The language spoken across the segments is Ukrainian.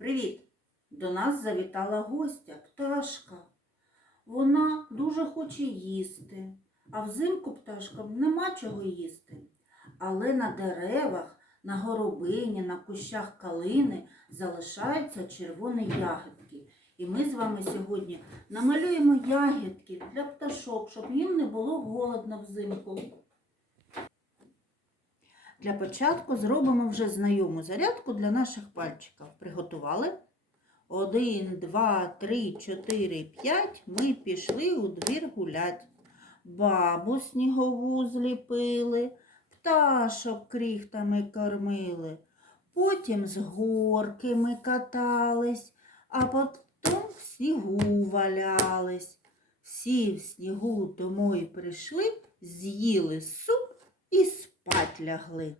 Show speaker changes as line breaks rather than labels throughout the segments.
Привіт! До нас завітала гостя, пташка. Вона дуже хоче їсти, а взимку пташкам нема чого їсти. Але на деревах, на горобині, на кущах калини залишаються червоні ягідки. І ми з вами сьогодні намалюємо ягідки для пташок, щоб їм не було голодно взимку. Для початку зробимо вже знайому зарядку для наших пальчиків. Приготували? Один, два, три, чотири, п'ять. Ми пішли у двір гулять. Бабу снігову зліпили, пташок кріхтами кормили. Потім з горки ми катались, а потім в снігу валялись. Всі в снігу домой прийшли, з'їли суп і спать лягли.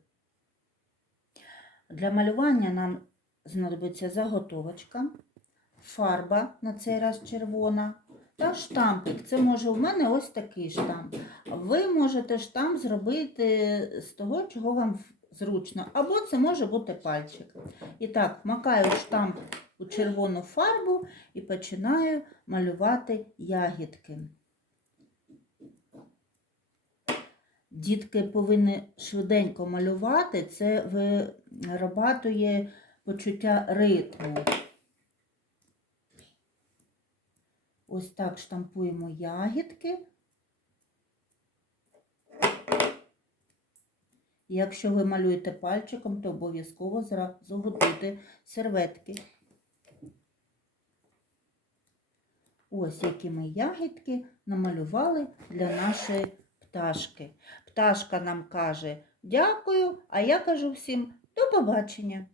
Для малювання нам знадобиться заготовочка, фарба на цей раз червона та штампик. Це може у мене ось такий штамп. Ви можете штамп зробити з того, чого вам зручно. Або це може бути пальчик. І так, макаю штамп у червону фарбу і починаю малювати ягідки. Дітки повинні швиденько малювати, це вирабатує почуття ритму. Ось так штампуємо ягідки. Якщо ви малюєте пальчиком, то обов'язково зразу готуйте серветки. Ось які ми ягідки намалювали для нашої пташки. Пташка нам каже дякую, а я кажу всім до побачення.